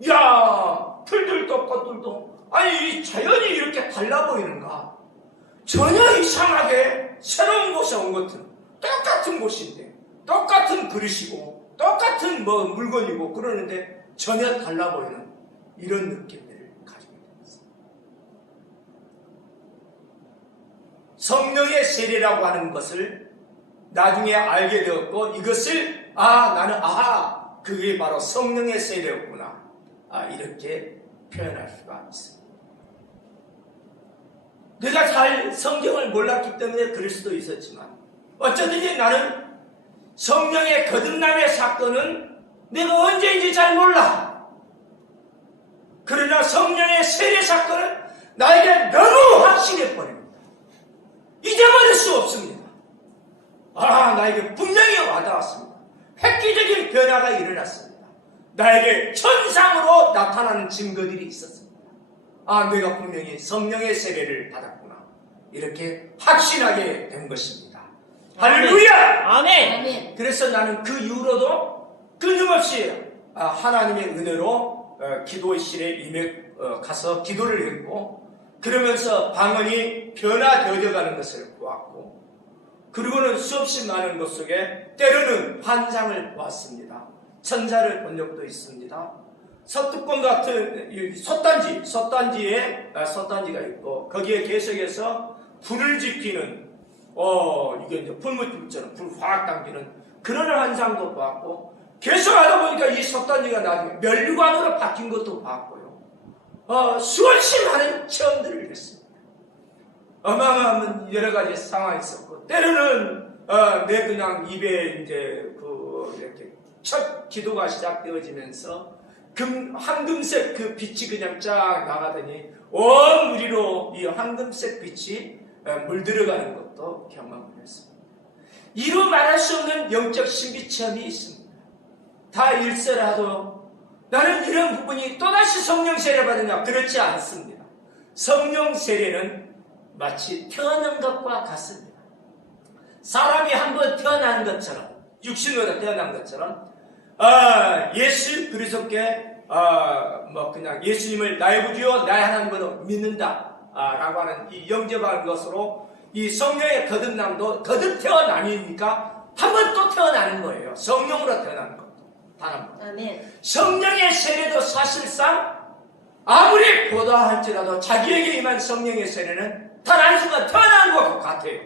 야, 풀들도 꽃들도, 아니, 이 자연이 이렇게 달라 보이는가? 전혀 이상하게 새로운 곳에 온 것은 똑같은 곳인데, 똑같은 그릇이고, 똑같은 뭐 물건이고, 그러는데 전혀 달라 보이는 이런 느낌들을 가지게 되었습니다. 성령의 세례라고 하는 것을 나중에 알게 되었고, 이것을, 그게 바로 성령의 세례였구나. 이렇게 표현할 수가 있습니다. 내가 잘 성경을 몰랐기 때문에 그럴 수도 있었지만, 어쩌든지 나는 성령의 거듭남의 사건은 내가 언제인지 잘 몰라. 그러나 성령의 세례 사건은 나에게 너무 확신해 버립니다. 잊어버릴 수 없습니다. 나에게 분명히 와닿았습니다. 획기적인 변화가 일어났습니다. 나에게 천상으로 나타나는 증거들이 있었습니다. 내가 분명히 성령의 세례를 받았구나. 이렇게 확신하게 된 것입니다. 할렐루야! 아멘. 그래서 나는 그 이후로도 끊임없이 하나님의 은혜로 기도실에 가서 기도를 했고, 그러면서 방언이 변화되어 가는 것을 보았고, 그리고는 수없이 많은 것 속에 때로는 환상을 보았습니다. 천사를 본 적도 있습니다. 서특권 같은 솥단지가 있고, 거기에 계속해서 불을 지피는 이게 이제 불무처럼 불 확 당기는 그런 환상도 보았고, 계속 하다 보니까 이 솥단지가 나중에 멸류관으로 바뀐 것도 봤고요. 수없이 많은 체험들을 했습니다. 어마어마한 여러 가지 상황이 있었고, 때로는 내 그냥 입에 이제 이렇게 첫 기도가 시작되어지면서 황금색 그 빛이 그냥 쫙 나가더니 온 무리로 이 황금색 빛이 물들어가는 것도 경험을 했습니다. 이루 말할 수 없는 영적 신비 체험이 있습니다. 다 일세라도 나는 이런 부분이 또다시 성령 세례 받느냐? 그렇지 않습니다. 성령 세례는 마치 태어난 것과 같습니다. 사람이 한번 태어난 것처럼, 육신으로 태어난 것처럼, 예수 그리스도께 그냥 예수님을 나의 구주요 나의 하나님으로 믿는다 라고 하는 이 영접한 것으로 이 성령의 거듭남도 거듭 태어남이니까 한 번 또 태어나는 거예요. 성령으로 태어나는 것도 단 한 번. 아멘. 성령의 세례도 사실상 아무리 고다할지라도 자기에게 임한 성령의 세례는 단 한순간 태어난 것 같아요.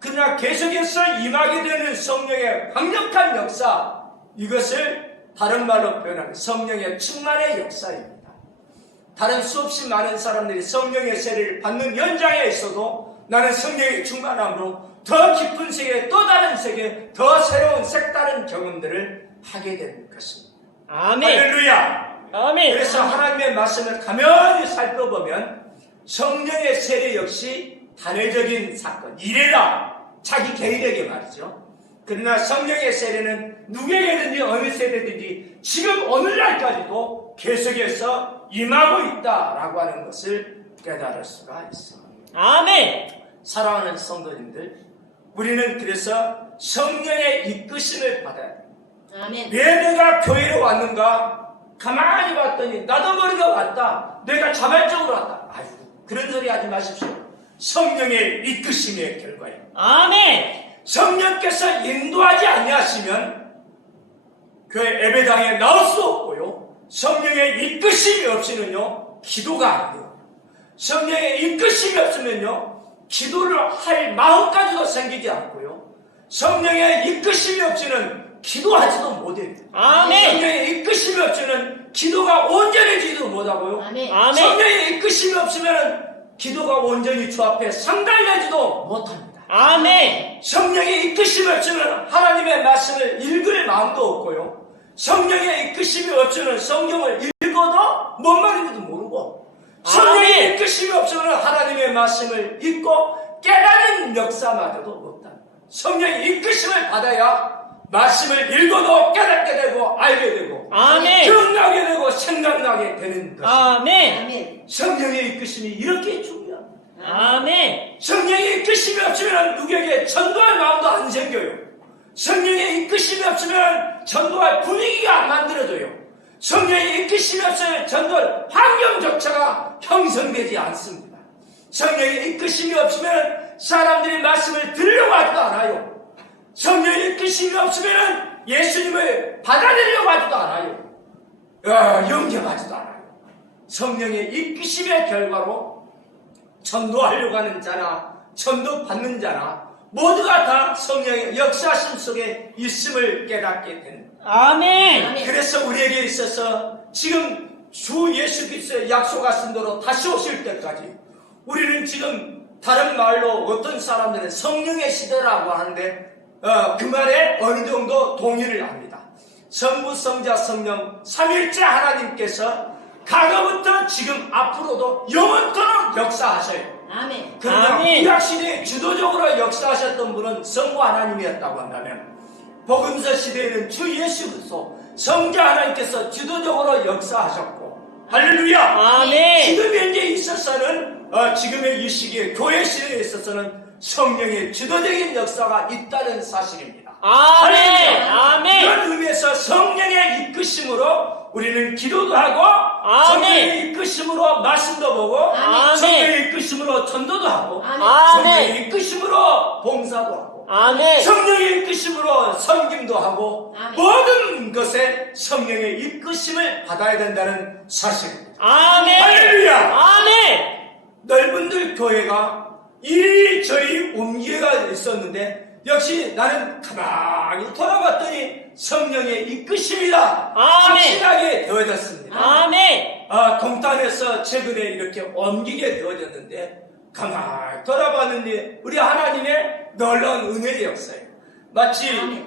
그러나 계속해서 임하게 되는 성령의 강력한 역사, 이것을 다른 말로 표현하면 성령의 충만의 역사입니다. 다른 수없이 많은 사람들이 성령의 세례를 받는 현장에 있어도 나는 성령의 충만함으로 더 깊은 세계, 또 다른 세계, 더 새로운 색다른 경험들을 하게 되는 것입니다. 아멘. 할렐루야! 아멘. 그래서 하나님의 말씀을 가만히 살펴보면 성령의 세례 역시 단회적인 사건, 이래라 자기 개인에게 말이죠. 그러나 성령의 세례는 누구에게든지 어느 세대든지 지금 오늘날까지도 계속해서 임하고 있다라고 하는 것을 깨달을 수가 있습니다. 아멘. 사랑하는 성도님들, 우리는 그래서 성령의 이끄심을 받아야 됩니다. 아멘. 왜 내가 교회로 왔는가? 가만히 봤더니 나도 모르게 왔다. 내가 자발적으로 왔다. 아유, 그런 소리 하지 마십시오. 성령의 이끄심의 결과예요. 아멘. 성령께서 인도하지 아니하시면 교회 예배당에 나올 수 없고요. 성령의 이끄심이 없이는요, 기도가 안 돼요. 성령의 이끄심이 없으면요, 기도를 할 마음까지도 생기지 않고요. 성령의 이끄심이 없이는 기도하지도 못해요. 아멘. 성령의 이끄심이 없이는 기도가 온전해지지도 못하고요. 아멘. 성령의 이끄심이 없으면 기도가 온전히 주 앞에 상달되지도 못합니다. 아멘. 성령의 이끄심이 없으면 하나님의 말씀을 읽을 마음도 없고요. 성령의 이끄심이 없으면 성경을 읽어도 뭔 말인지도 모르고, 성령의 아멘. 이끄심이 없으면 하나님의 말씀을 읽고 깨닫는 역사마저도 없다. 성령의 이끄심을 받아야 말씀을 읽어도 깨닫게 되고 알게 되고 아멘. 기억나게 되고 생각나게 되는 것입니다. 아멘. 성령의 이끄심이 이렇게 중요합니다. 아멘. 성령의 이끄심이 없으면 누구에게 전도할 마음도 안 생겨요. 성령의 이끄심이 없으면 전도할 분위기가 안 만들어져요. 성령의 이끄심이 없으면 전도할 환경조차가 형성되지 않습니다. 성령의 이끄심이 없으면 사람들이 말씀을 들으려고 하지도 않아요. 성령의 이끄심이 없으면 예수님을 받아들이려고 하지도 않아요. 영접하지도 않아요. 성령의 이끄심의 결과로 전도하려고 하는 자나 전도받는 자나 모두가 다 성령의 역사심 속에 있음을 깨닫게 됩니다. 아멘. 그래서 우리에게 있어서 지금 주 예수 그리스도의 약속하신 대로 다시 오실 때까지 우리는 지금 다른 말로 어떤 사람들은 성령의 시대라고 하는데 그 말에 어느 정도 동의를 합니다. 성부, 성자, 성령 삼일째 하나님께서 과거부터 지금 앞으로도 영원토록 역사하셔요. 아멘. 그러나 아멘. 구약시대에 주도적으로 역사하셨던 분은 성부 하나님이었다고 한다면 복음서 시대에는 주 예수 그리스도 성자 하나님께서 주도적으로 역사하셨고, 할렐루야. 아멘. 지금 현재 있어서는 지금의 이 시기에 교회 시대에 있어서는 성령의 주도적인 역사가 있다는 사실입니다. 아멘. 할렐루야. 아멘. 그런 의미에서 성령의 이끄심으로 우리는 기도도 하고, 아멘. 성령의 이끄심으로 말씀도 보고, 아멘. 성령의 이끄심으로 전도도 하고, 아멘. 성령의 이끄심으로 봉사도 하고, 아멘. 성령의 이끄심으로 섬김도 하고, 아멘. 모든 것에 성령의 이끄심을 받아야 된다는 사실입니다. 아멘. 할렐루야. 아멘. 넓은들 교회가 이리저리 옮겨가 있었는데 역시 나는 가만히 돌아봤더니 성령의 이끄심이다 아멘. 확신하게 되어졌습니다. 아멘. 동탄에서 최근에 이렇게 옮기게 되어졌는데 가만히 돌아봤는데 우리 하나님의 놀라운 은혜의 역사예요. 마치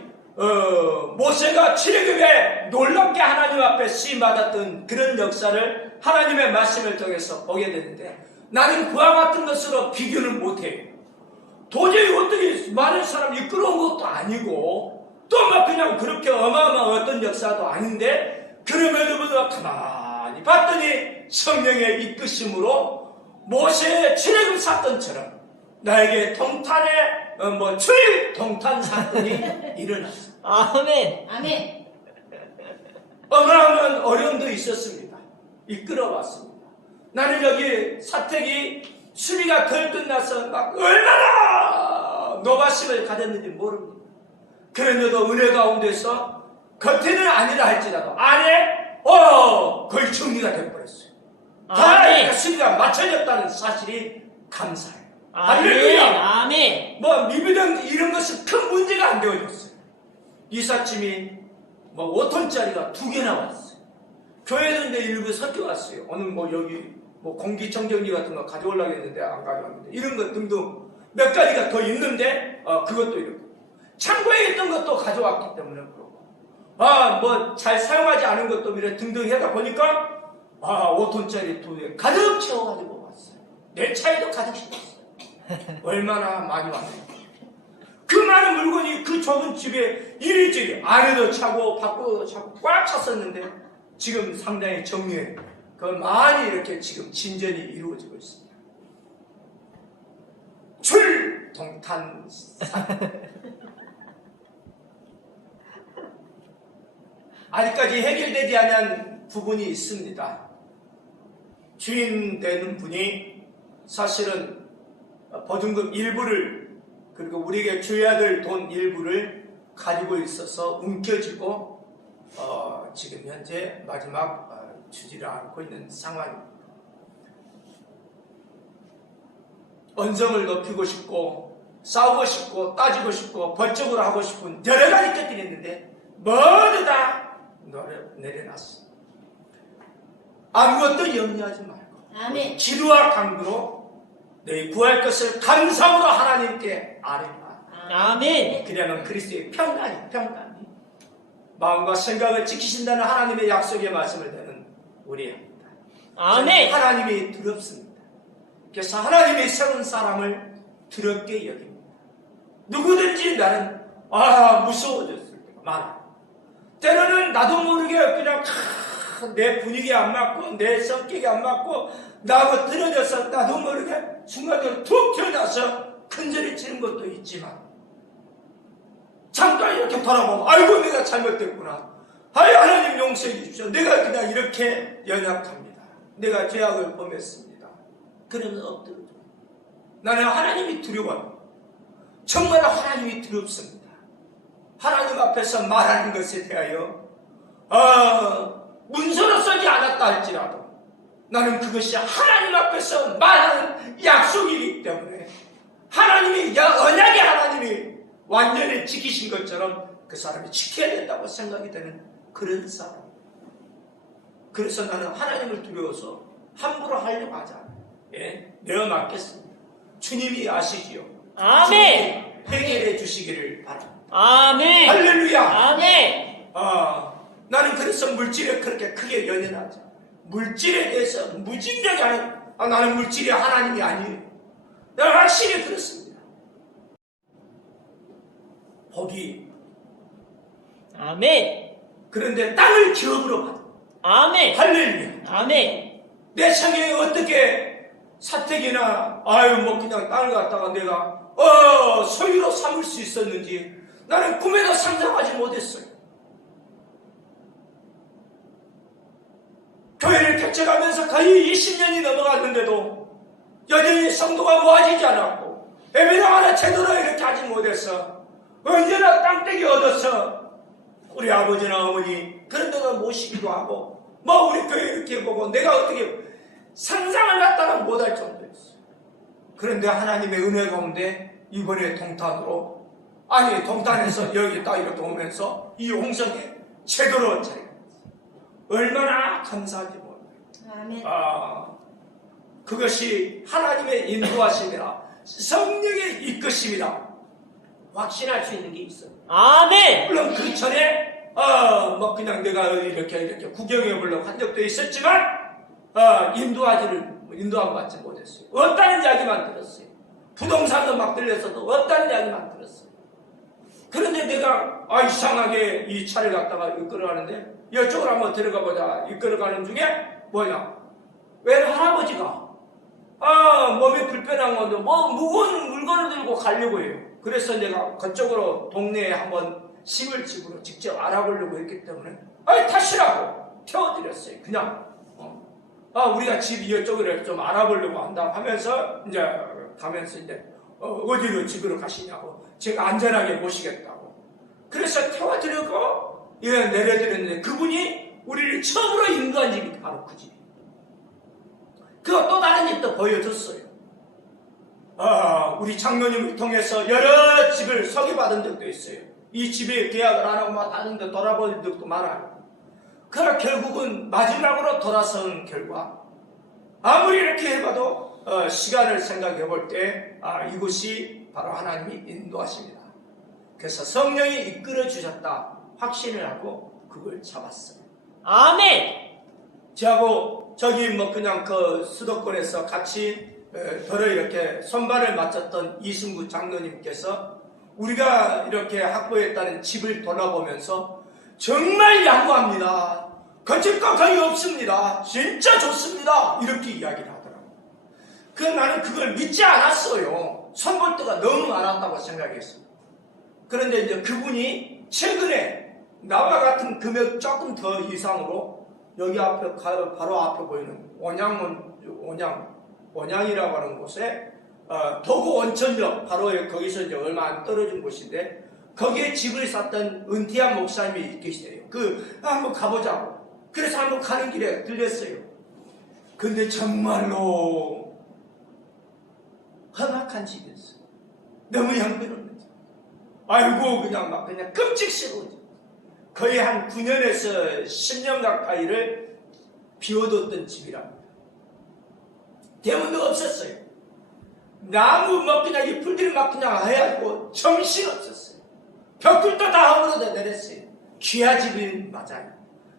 모세가 출애굽에 놀랍게 하나님 앞에 쓰임받았던 그런 역사를 하나님의 말씀을 통해서 보게 되는데 나는 그와 같은 것으로 비교는 못해요. 도저히 어떻게 많은 사람 이끌어온 것도 아니고 또 막 그냥 그렇게 어마어마한 어떤 역사도 아닌데 그럼에도 불구하고 가만히 봤더니 성령의 이끄심으로 모세의 출애굽 사건처럼 나에게 동탄에 출입 동탄 사건이 일어났어. 아멘. 아멘. 어마어마한 어려움도 있었습니다. 이끌어왔습니다. 나는 여기 사택이 수리가 덜 끝나서 막 얼마나 노바심을 가졌는지 모릅니다. 그런데도 은혜 가운데서 겉에는 아니라 할지라도 안에 거의 정리가 되어버렸어요. 다 아멘. 수리가 맞춰졌다는 사실이 감사해요. 아멘. 할렐루야. 아멘. 미비등 이런 것은 큰 문제가 안 되어졌어요. 이삿짐이 5톤짜리가 2개나 왔어요. 교회는 이제 일부 섞여왔어요. 오늘 여기 공기청정기 같은 거 가져오려고 했는데 안 가져왔는데 이런 것 등등 몇 가지가 더 있는데 그것도 이렇고 창고에 있던 것도 가져왔기 때문에 그렇고 잘 사용하지 않은 것도 이렇게 등등 해다 보니까 5톤짜리 2개 가득 채워가지고 왔어요. 내 차에도 가득 실었어요. 얼마나 많이 왔네요. 그 많은 물건이 그 좁은 집에 이리저리 안에도 차고 밖도 차고 꽉 찼었는데 지금 상당히 정리해 많이 이렇게 지금 진전이 이루어지고 있습니다. 출동탄산 아직까지 해결되지 않은 하는 부분이 있습니다. 주인 되는 분이 사실은 보증금 일부를, 그리고 우리에게 줘야 될 돈 일부를 가지고 있어서 움켜쥐고 지금 현재 마지막 주지를 않고 있는 상황입니다. 언성을 높이고 싶고 싸우고 싶고 따지고 싶고 법적으로 하고 싶은 여러 가지 것들이 있는데 모두 다 내려놨어. 아무것도 염려하지 말고 아멘. 기도와 간구로 너희 구할 것을 감사함으로 하나님께 아뢰라. 아멘. 그러면 그리스도의 평강이 마음과 생각을 지키신다는 하나님의 약속의 말씀을 듣는 우리입니다. 아멘. 하나님이 두렵습니다. 그래서 하나님이 세운 사람을 두렵게 여깁니다. 누구든지 나는 무서워졌을 때가 많아. 때로는 나도 모르게 그냥 내 분위기 안 맞고 내 성격이 안 맞고 나하고 떨어져서 나도 모르게 순간적으로 툭 튀어나와서 큰소리 치는 것도 있지만 잠깐 이렇게 돌아보면 아이고 내가 잘못됐구나. 하나님 용서해 주십시오. 내가 그냥 이렇게 연약합니다. 내가 죄악을 범했습니다. 그러면 엎드려줘. 나는 하나님이 두려워요. 정말 하나님이 두렵습니다. 하나님 앞에서 말하는 것에 대하여 문서로 쓰지 않았다 할지라도 나는 그것이 하나님 앞에서 말하는 약속이기 때문에 하나님이 언약의 하나님이 완전히 지키신 것처럼 그 사람이 지켜야 된다고 생각이 되는 그런 사람. 그래서 나는 하나님을 두려워서 함부로 하려고 하지 않아요. 내가 맡겠습니다. 주님이 아시지요. 아멘. 해결해 주시기를 바랍니다. 아멘. 할렐루야. 아멘. 나는 그래서 물질에 그렇게 크게 연연하지 않아요. 물질에 대해서 무진하게 하는 나는 물질이 하나님이 아니에요. 나는 확실히 그렇습니다. 복이 아멘. 그런데 땅을 기업으로 받아. 아멘. 할렐루야. 아멘. 내 생에 어떻게 사택이나 그냥 땅을 갖다가 내가 소유로 삼을 수 있었는지 나는 꿈에도 상상하지 못했어요. 교회를 개척하면서 거의 20년이 넘어갔는데도 여전히 성도가 모아지지 않았고 예배당 하나 제대로 이렇게 하지 못해서 언제나 땅떼기 얻어서 우리 아버지나 어머니 그런 데도 모시기도 하고 우리 교회 이렇게 보고 내가 어떻게 상상을 갖다가 못할 정도였어요. 그런데 하나님의 은혜 가운데 이번에 동탄에서 여기 딱 이렇게 오면서 이 홍성에 제대로 차려놨어요. 얼마나 감사하지 몰라요. 아멘. 그것이 하나님의 인도하심이라 성령의 이끄심이라 확신할 수 있는 게 있어요. 아멘. 물론 그 전에 그냥 내가 이렇게 구경해 보려고 한 적도 있었지만 인도함 받지 못했어요. 없다는 이야기만 들었어요. 부동산도 막 들려서도 없다는 이야기만 들었어요. 그런데 내가 이상하게 이 차를 갖다가 이끌어가는데 이쪽으로 한번 들어가 보자. 이끌어가는 중에 왜 할아버지가 몸이 불편한 건데 무거운 물건을 들고 가려고 해요. 그래서 내가 그쪽으로 동네에 한번 시골집으로 직접 알아보려고 했기 때문에 타시라고 태워드렸어요. 그냥 우리가 집 이쪽으로 좀 알아보려고 한다 하면서 가면서 어디로 집으로 가시냐고 제가 안전하게 모시겠다고 그래서 태워드리고 내려드렸는데 그분이 우리를 처음으로 인도한 집이 바로 그 집이에요. 그거 또 다른 집도 보여줬어요. 우리 장로님을 통해서 여러 집을 소개받은 적도 있어요. 이 집에 계약을 안 하고 다른 데 돌아본 적도 많아요. 그러나 결국은 마지막으로 돌아선 결과 아무리 이렇게 해봐도 시간을 생각해 볼 때 이곳이 바로 하나님이 인도하십니다. 그래서 성령이 이끌어 주셨다 확신을 하고 그걸 잡았어요. 아멘. 저하고 저기 그냥 그 수도권에서 같이 더러 이렇게 손발을 맞췄던 이승구 장로님께서 우리가 이렇게 확보했다는 집을 돌아보면서 정말 양호합니다. 거칠거 거의 없습니다. 진짜 좋습니다. 이렇게 이야기를 하더라고요. 나는 그걸 믿지 않았어요. 손볼때가 너무 많았다고 생각했어요. 그런데 이제 그분이 최근에 나와 같은 금액 조금 더 이상으로 여기 앞에 바로 앞에 보이는 원양이라고 하는 곳에 도구 온천역 바로 거기서 이제 얼마 안 떨어진 곳인데 거기에 집을 샀던 은퇴한 목사님이 계시대요. 한번 가보자고. 그래서 한번 가는 길에 들렸어요. 근데 정말로 험악한 집이었어요. 너무 형편없는 집. 아이고 그냥 끔찍스러워져. 거의 한 9년에서 10년 가까이를 비워뒀던 집이랍니다. 대문도 없었어요. 나무 그냥 잎풀들이 그냥 해가지고 정신없었어요. 벽돌도 다 허물어져 내렸어요. 귀하 집이 맞아요.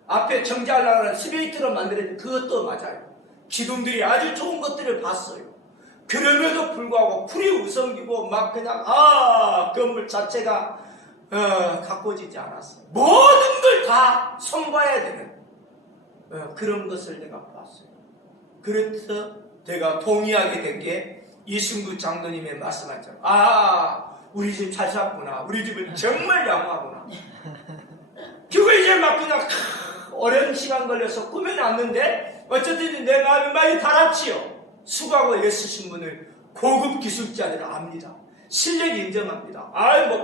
앞에 정자하려고 하는 스베이트로 만들어진 그것도 맞아요. 기둥들이 아주 좋은 것들을 봤어요. 그럼에도 불구하고 풀이 우성기고 건물 자체가 가꿔지지 않았어요. 모든 걸 다 손봐야 되는 그런 것을 내가 봤어요. 그래서 내가 동의하게 된 게 이승구 장로님의 말씀하셨잖아요. 우리 집 잘 샀구나. 우리 집은 정말 양호하구나. 그걸 이제 그냥 오랜 시간 걸려서 꾸며놨는데 어쨌든 내 마음이 많이 달았지요. 수고하고 애쓰신 분을 고급 기술자들 압니다. 실력 인정합니다.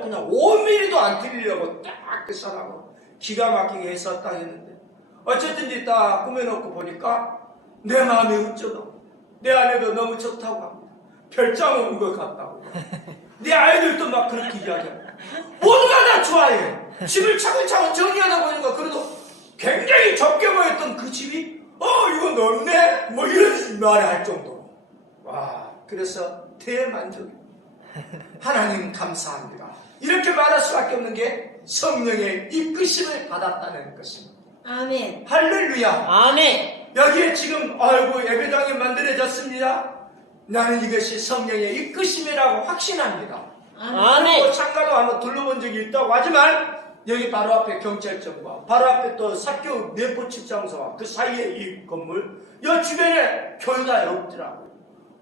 그냥 5mm도 안 틀리려고 딱 그 사람은 기가 막히게 했었다 했는데 어쨌든 딱 꾸며놓고 보니까 내 마음이 우쩍하고 내 아내도 너무 좋다고 합니다. 별장 온 것 같다고. 내 아이들도 막 그렇게 이야기하고 모두가 다 좋아해. 집을 차근차근 정리하다 보니까 그래도 굉장히 좁게 보였던 그 집이 이거 넓네? 이런 말을 할 정도로. 그래서 대만족입니다. 하나님 감사합니다. 이렇게 말할 수밖에 없는 게 성령의 이끄심을 받았다는 것입니다. 아멘. 할렐루야. 아멘. 여기에 지금 예배당이 만들어졌습니다. 나는 이것이 성령의 이끄심이라고 확신합니다. 아멘. 그리고 창가도 한번 둘러본 적이 있다고 하지만 여기 바로 앞에 경찰청과 바로 앞에 또 사교 내포집장소와 그 사이에 이 건물 이 주변에 교회가 없더라고요.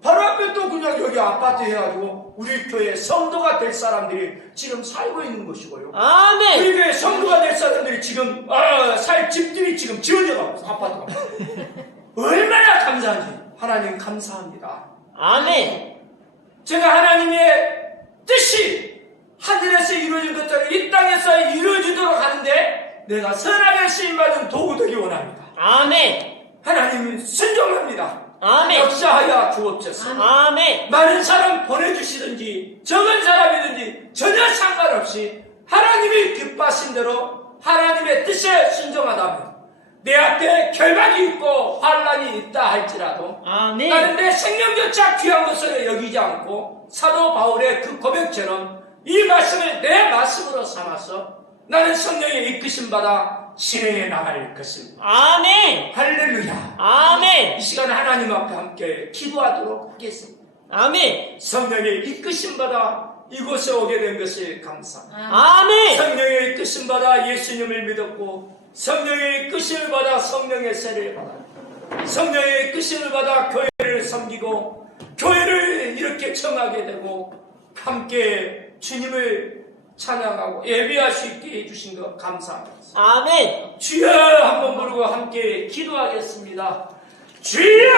바로 앞에 또 그냥 여기 아파트 해가지고 우리 교회 성도가 될 사람들이 지금 살고 있는 것이고요. 아멘. 우리 교회 성도가 될 사람들이 지금 살 집들이 지금 지어져 가고 있어요. 아파트가. 얼마나 감사한지. 하나님 감사합니다. 아멘. 제가 하나님의 뜻이 하늘에서 이루어진 것처럼 이 땅에서 이루어지도록 하는데 내가 선하게 쓰임받은 도구 되기 원합니다. 아멘. 하나님 순종합니다. 아멘. 역사하여 주옵소서. 아멘. 많은 사람 보내주시든지 적은 사람이든지 전혀 상관없이 하나님이 기뻐하신 대로 하나님의 뜻에 순종하다면 내 앞에 결박이 있고 환란이 있다 할지라도 아멘. 나는 내 생명조차 귀한 것으로 여기지 않고 사도 바울의 그 고백처럼 이 말씀을 내 말씀으로 삼아서 나는 성령의 이끄심 받아 실행해 나갈 것입니다. 아멘. 할렐루야. 아멘. 이 시간 하나님 앞에 함께 기도하도록 하겠습니다. 아멘. 성령의 이끄심 받아 이곳에 오게 된 것을 감사합니다. 아멘. 성령의 이끄심 받아 예수님을 믿었고 성령의 이끄심을 받아 성령의 세례를 받아 성령의 이끄심을 받아 교회를 섬기고 교회를 이렇게 청하게 되고 함께 주님을 찬양하고 예배할 수 있게 해주신 것 감사합니다. 아멘. 주여 한번 부르고 함께 기도하겠습니다. 주여!